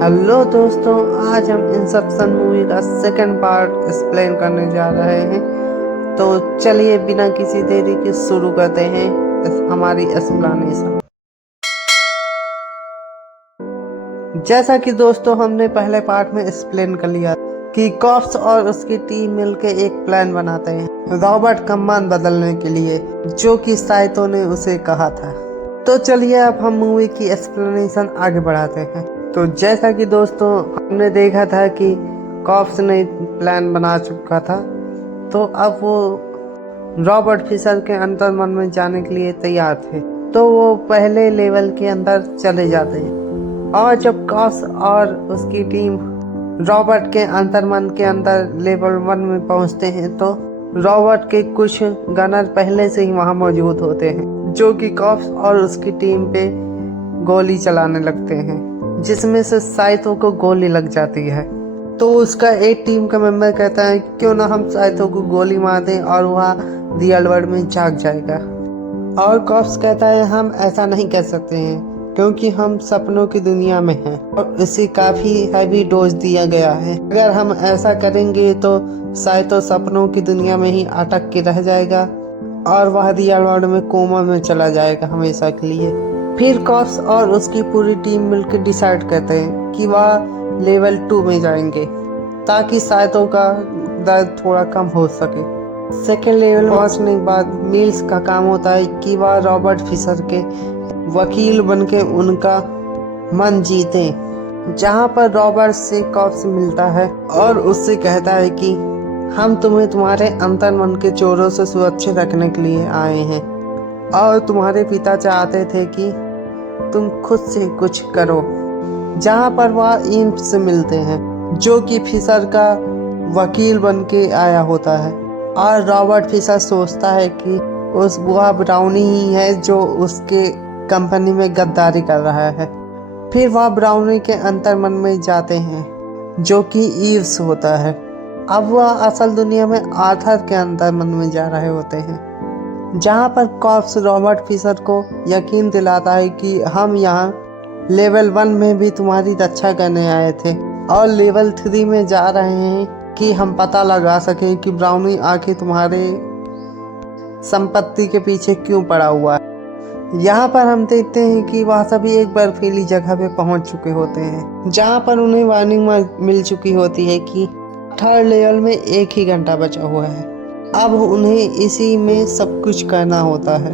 Hello दोस्तों, आज हम इंसेप्शन मूवी का सेकंड पार्ट एक्सप्लेन करने जा रहे हैं। तो चलिए बिना किसी देरी के शुरू करते हैं हमारी एक्सप्लेनेशन। जैसा कि दोस्तों हमने पहले पार्ट में एक्सप्लेन कर लिया कि कॉप्स और उसकी टीम मिलकर एक प्लान बनाते हैं रॉबर्ट का मन बदलने के लिए, जो कि साइतो ने उसे कहा था। तो चलिए अब हम मूवी की एक्सप्लेनेशन आगे बढ़ाते हैं। तो जैसा कि दोस्तों हमने देखा था कि कॉप्स ने प्लान बना चुका था, तो अब वो रॉबर्ट फिशर के अंतर्मन में जाने के लिए तैयार थे। तो वो पहले लेवल के अंदर चले जाते हैं और जब कॉप्स और उसकी टीम रॉबर्ट के अंतर्मन के अंदर लेवल 1 में पहुंचते हैं, तो रॉबर्ट के कुछ गनर पहले से ही वहां मौजूद होते हैं, जो कि कॉप्स और उसकी टीम पे गोली चलाने लगते हैं, जिसमें से साइतो को गोली लग जाती है। तो उसका एक टीम का मेंबर कहता है क्यों ना हम साइतो को गोली मार दें और वह रियल वर्ल्ड में जाग जाएगा। और कॉप्स कहता है हम ऐसा नहीं कर सकते हैं क्योंकि हम सपनों की दुनिया में हैं और इसे काफी हैवी डोज दिया गया है। अगर हम ऐसा करेंगे तो साइतो सपनों की दुनिया में ही अटक के रह जाएगा और वह रियल वर्ल्ड में कोमा में चला जाएगा हमेशा के लिए। फिर कॉप्स और उसकी पूरी टीम मिलकर डिसाइड करते हैं कि वह लेवल 2 में जाएंगे ताकि साइतो का दर्द थोड़ा कम हो सके। सेकेंड लेवल पहुंचने के बाद मिल्स का काम होता है कि वह रॉबर्ट फिशर के वकील बनके उनका मन जीते, जहां पर रॉबर्ट से कॉप्स मिलता है और उससे कहता है कि हम तुम्हें तुम्हारे अंतर्मन के चोरों से सुरक्षित रखने के लिए आए हैं और तुम्हारे पिता चाहते थे कि तुम खुद से कुछ करो। जहां पर वह ईम से मिलते हैं, जो कि फिशर का वकील बन के आया होता है, और रॉबर्ट फिशर सोचता है कि वह ब्राउनी ही है जो उसके कंपनी में गद्दारी कर रहा है। फिर वह ब्राउनी के अंतर्मन में जाते हैं, जो कि ईव्स होता है। अब वह असल दुनिया में आर्थर के अंतर्मन में जा रहे होते हैं, जहां पर कॉप्स रॉबर्ट फिशर को यकीन दिलाता है कि हम यहाँ लेवल 1 में भी तुम्हारी रक्षा करने आए थे और लेवल 3 में जा रहे हैं कि हम पता लगा सकें कि ब्राउनी आके तुम्हारे संपत्ति के पीछे क्यों पड़ा हुआ है। यहाँ पर हम देखते हैं कि वह सभी एक बर्फीली जगह पे पहुंच चुके होते हैं, जहाँ पर उन्हें वार्निंग मिल चुकी होती है कि थर्ड लेवल में 1 ही घंटा बचा हुआ है। अब उन्हें इसी में सब कुछ करना होता है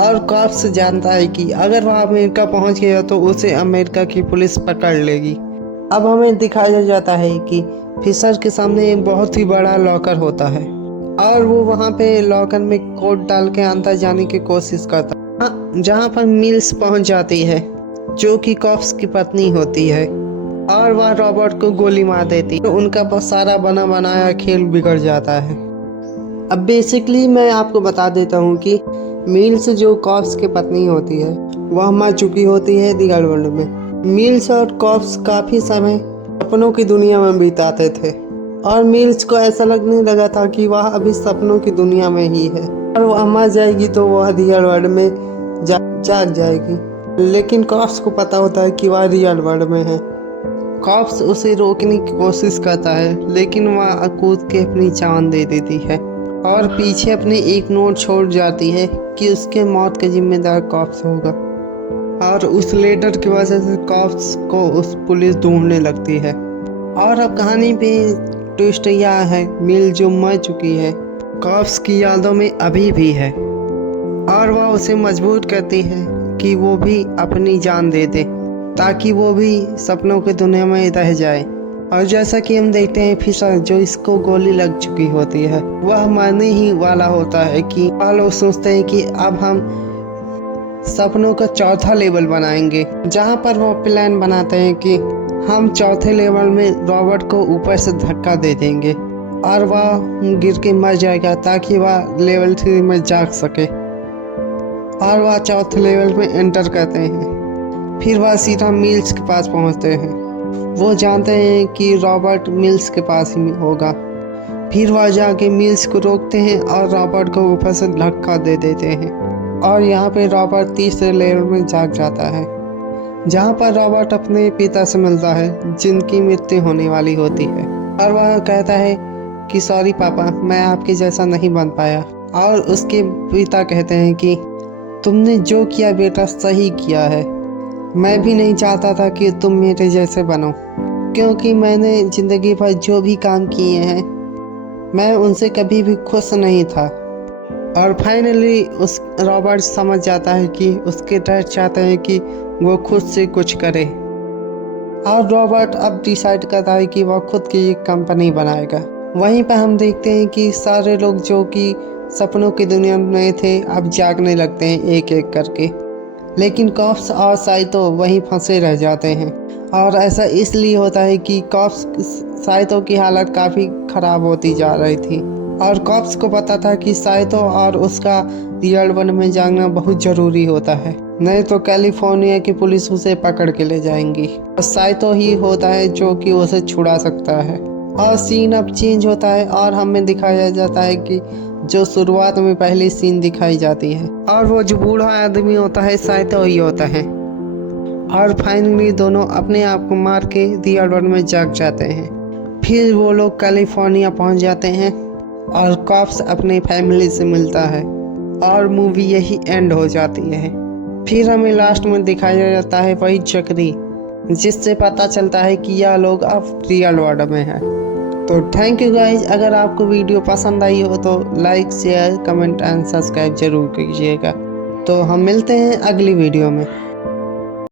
और कॉप्स जानता है कि अगर वह अमेरिका पहुंच गया तो उसे अमेरिका की पुलिस पकड़ लेगी। अब हमें दिखाया जाता है कि फिशर के सामने एक बहुत ही बड़ा लॉकर होता है और वो वहां पे लॉकर में कोड डाल के अंदर जाने की कोशिश करता है, जहां पर मिल्स पहुंच जाती है, जो कि कॉप्स की पत्नी होती है, और वह रॉबर्ट को गोली मार देती है। तो उनका सारा बना बनाया खेल बिगड़ जाता है। अब बेसिकली मैं आपको बता देता हूँ कि मिल्स जो कॉप्स की पत्नी होती है वह मर चुकी होती है रियल वर्ल्ड में। मिल्स और कॉप्स काफी समय सपनों की दुनिया में बिताते थे और मिल्स को ऐसा लगने लगा था कि वह अभी सपनों की दुनिया में ही है और वह मर जाएगी तो वह रियल वर्ल्ड में जाग जाएगी। लेकिन कॉप्स को पता होता है कि वह रियल वर्ल्ड में है। कॉप्स उसे रोकने की कोशिश करता है, लेकिन वह कूद के अपनी जान दे देती है और पीछे अपने एक नोट छोड़ जाती है कि उसके मौत का जिम्मेदार कॉप्स होगा। और उस लेटर की वजह से कॉप्स को उस पुलिस ढूंढने लगती है। और अब कहानी पे ट्विस्ट यह है, मिल जो मर चुकी है कॉप्स की यादों में अभी भी है और वह उसे मजबूर करती है कि वो भी अपनी जान दे दे ताकि वो भी सपनों की दुनिया में रह जाए। और जैसा कि हम देखते हैं फिशर जो इसको गोली लग चुकी होती है वह मरने ही वाला होता है कि वह लोग सोचते हैं कि अब हम सपनों का चौथा लेवल बनाएंगे, जहां पर वो प्लान बनाते हैं कि हम चौथे लेवल में रॉबर्ट को ऊपर से धक्का दे देंगे और वह गिर के मर जाएगा ताकि वह लेवल 3 में जाग सके और वह चौथे लेवल में एंटर करते हैं। फिर वह सीधा मिल्स के पास पहुंचते हैं। वो जानते हैं कि रॉबर्ट मिल्स के पास ही होगा। फिर वह जाके मिल्स को रोकते हैं और रॉबर्ट को ऊपर से धक्का दे देते हैं और यहाँ पे रॉबर्ट तीसरे लेवल में जाग जाता है। जहाँ पर रॉबर्ट अपने पिता से मिलता है जिनकी मृत्यु होने वाली होती है और वह कहता है कि सॉरी पापा, मैं आपके जैसा नहीं बन पाया। और उसके पिता कहते हैं कि तुमने जो किया बेटा सही किया है, मैं भी नहीं चाहता था कि तुम मेरे जैसे बनो, क्योंकि मैंने ज़िंदगी भर जो भी काम किए हैं मैं उनसे कभी भी खुश नहीं था। और फाइनली उस रॉबर्ट समझ जाता है कि उसके डैड चाहते हैं कि वो खुद से कुछ करे और रॉबर्ट अब डिसाइड करता है कि वह खुद की एक कंपनी बनाएगा। वहीं पर हम देखते हैं कि सारे लोग जो कि सपनों की दुनिया में थे अब जागने लगते हैं एक एक करके, लेकिन कॉप्स और साइतो वहीं फंसे रह जाते हैं। और ऐसा इसलिए होता है कि कॉप्स साइतो की हालत काफ़ी ख़राब होती जा रही थी और कॉप्स को पता था कि साइतो और उसका रियल वर्ल्ड में जाना बहुत ज़रूरी होता है, नहीं तो कैलिफोर्निया की पुलिस उसे पकड़ के ले जाएंगी। और साइतो ही होता है जो कि उसे छुड़ा सकता है। और सीन अब चेंज होता है और हमें दिखाया जाता है कि जो शुरुआत में पहली सीन दिखाई जाती है और वो जो बूढ़ा आदमी होता है साइतो ही होता है। और फाइनली दोनों अपने आप को मार के रियल वर्ल्ड में जाग जाते हैं। फिर वो लोग कैलिफोर्निया पहुंच जाते हैं और कॉप्स अपने फैमिली से मिलता है और मूवी यही एंड हो जाती है। फिर हमें लास्ट में दिखाया जाता है वही चक्री, जिससे पता चलता है कि यह लोग अब रियल वर्ल्ड में है। तो थैंक यू गाइज, अगर आपको वीडियो पसंद आई हो तो like share comment and subscribe जरूर कीजिएगा। तो हम मिलते हैं अगली वीडियो में।